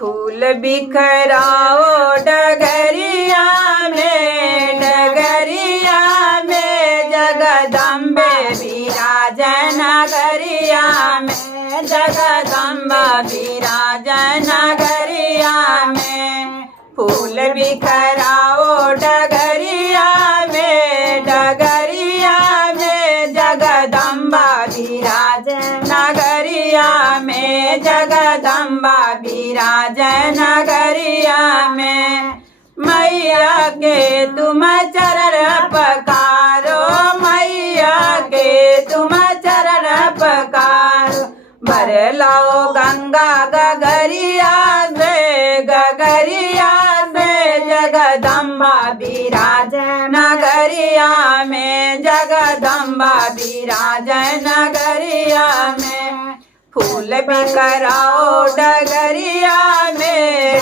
फूल बिखराओ डगरिया में जगदम्बे विराजन नगरिया में जगदम्बा विराजन नगरिया में फूल बिखराओ डगरिया में जगदम्बा विराजन नगरिया में जगदम्बा विराजन नगरिया में मैया के तुम चरण पकारो मैया के तुम चरण पकारो भर लाओ गंगा गगरिया से जगदम्बा विराजन नगरिया में जगदम्बा विराजन नगरिया में फूल बिखराओ डगरिया में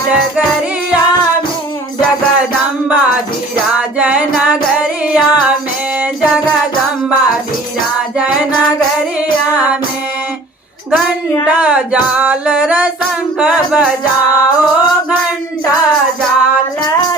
जगदम्बा विराजन नगरिया में जगदम्बा विराजन नगरिया में घंटा जाल शंख बजाओ घंटा जाल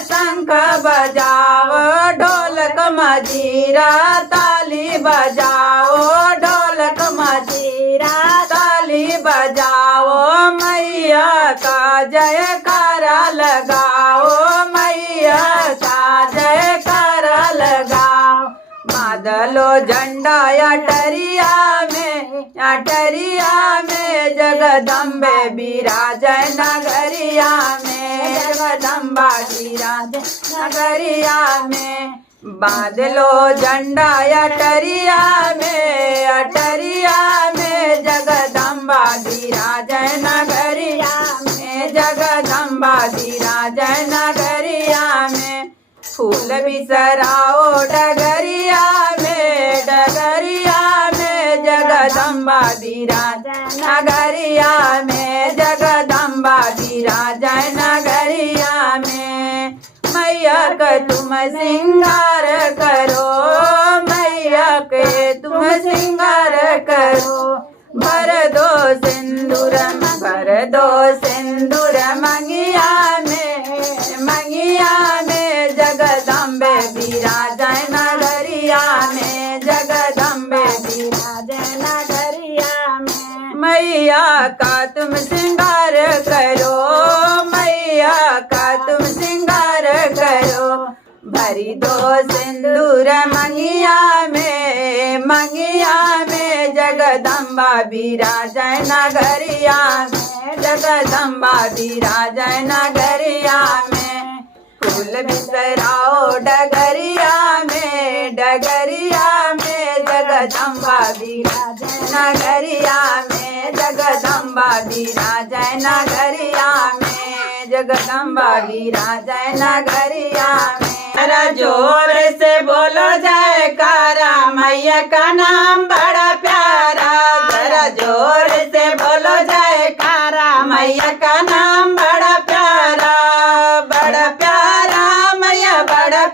शंख बजाओ ढोलक मजीरा ताली बजाओ ढोलक मजीरा ताली बजाओ मैया का जयकारा लगाओ मैया का जयकारा लगाओ बादलो झंडा अटरिया में जगदम्बे विराजन नगरिया में जगदम्बा विराजन नगरिया में बादलो झंडा अटरिया में जगदम्बा विराजन नगरिया में जगदम्बा विराजन नगरिया में फूल बिसराओ डगरिया में जगदम्बा विराजन नगरिया में जगदम्बा विराजन नगरिया में मैया के तुम सिंगार करो मैया के तुम सिंगार करो भर दो सिंदूर मंगिया में जगदम्बे विराजन नगरिया में जगदम्बे विराजन नगरिया में मैया का तुम सिंगार करो मैया का तुम सिंगार करो भरी दो सिंदूर मंगिया में जगदम्बा विराजन नगरिया में जगदम्बा विराजन नगरिया में फूल बिसराओ डगरिया में जगदम्बा विराजन नगरिया में जगदम्बा विराजन नगरिया में जगदम्बा विराजन नगरिया में जरा जोर से बोलो जयकारा मैया का नाम बड़ा प्यारा जरा जोर से बोलो जयकारा मैया का नाम बड़ा प्यारा मैया बड़ा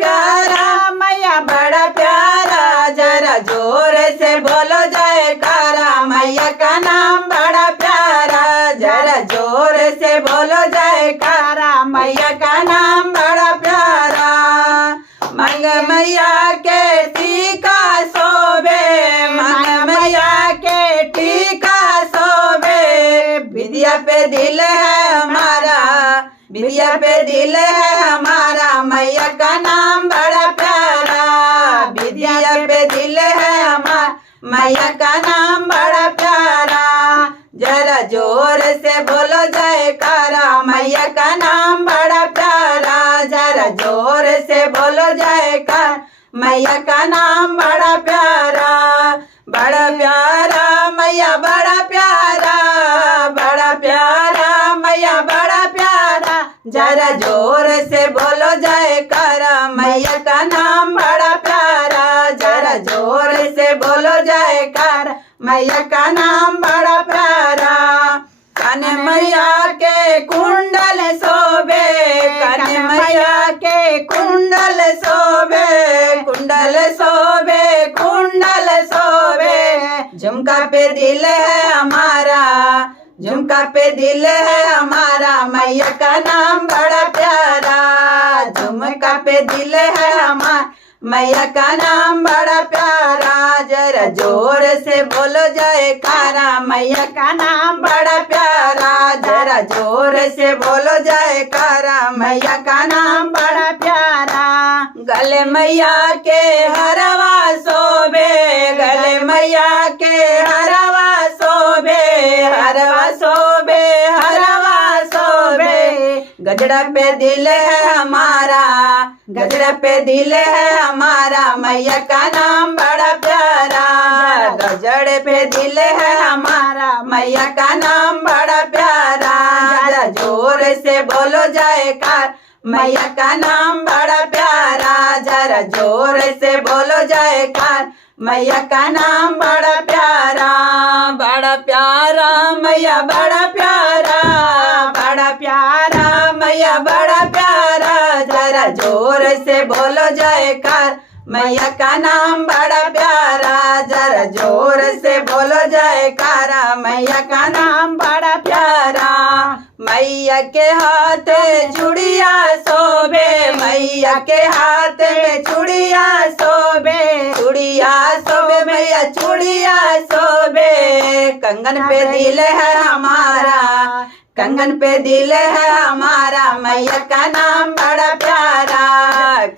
प्यारा मैया बड़ा प्यारा जरा जोर से बोलो जयकारा मैया का नाम बड़ा प्यारा जरा जोर से बोलो जयकारा मैया का नाम बड़ा प्यारा मंग मैया के टीका सोबे मंग मैया के टीका सोबे विद्या पे दिल है हमारा विद्या पे दिल है हमारा मैया का नाम बड़ा प्यारा विद्या पे दिल है हमारा मैया का नाम बड़ा प्यारा जरा जोर से बोलो जयकारा मैया का नाम बड़ा प्यारा जरा जोर से बोलो जयकारा मैया का नाम बड़ा प्यारा मैया बड़ा प्यारा मैया बड़ा प्यारा जरा जोर से बोलो जयकारा मैया का नाम बड़ा प्यारा जरा जोर से बोलो जयकारा मैया का नाम बड़ा प्यारा कन मैया के कुंडल शोभे कन मैया के कुंडल शोभे कुंडल शोभे झुमका पे दिल है हमारा झुमका झुमका पे दिल है हमारा मैया का नाम बड़ा प्यारा। झुमका पे दिल है हमारा मैया का नाम बड़ा प्यारा। जरा जोर से बोलो जयकारा मैया का नाम बड़ा प्यारा। जरा जोर से बोलो जयकारा मैया का नाम बड़ा प्यारा। गले मैया के हरवा शोभे, गले मैया के हरवा शोभे, हरवा शोभे, हरवा शोभे। गजरा पे दिल है हमारा, गजरा पे दिल है हमारा मैया का नाम बड़ा प्यारा। गजरे पे दिल है हमारा मैया का नाम बड़ा प्यारा। जरा जोर से बोलो जयकार मैया का नाम बड़ा प्यारा। जरा जोर से बोलो जयकार मैया का नाम बड़ा प्यारा। बड़ा प्यारा मैया बड़ा प्यारा, बड़ा प्यारा मैया बड़ा प्यारा। जरा जोर से बोलो जयकार मैया का नाम बड़ा प्यारा। जरा जोर से बोलो जयकारा मैया का नाम बड़ा प्यारा। मैया के हाथ चूड़िया शोभे, मैया के हाथ में चूड़िया शोभे, चूड़िया शोभे मैया चूड़िया शोभे। कंगन पे दिल है हमारा, कंगन पे दिल है हमारा मैया का नाम बड़ा प्यारा।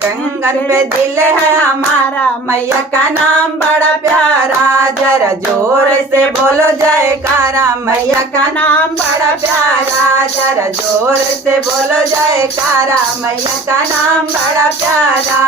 कंगन पे दिल है हमारा मैया का नाम बड़ा प्यारा। जरा जोर से बोलो जयकारा मैया का नाम बड़ा प्यारा। जरा जोर से बोलो जयकारा मैया का नाम बड़ा प्यारा।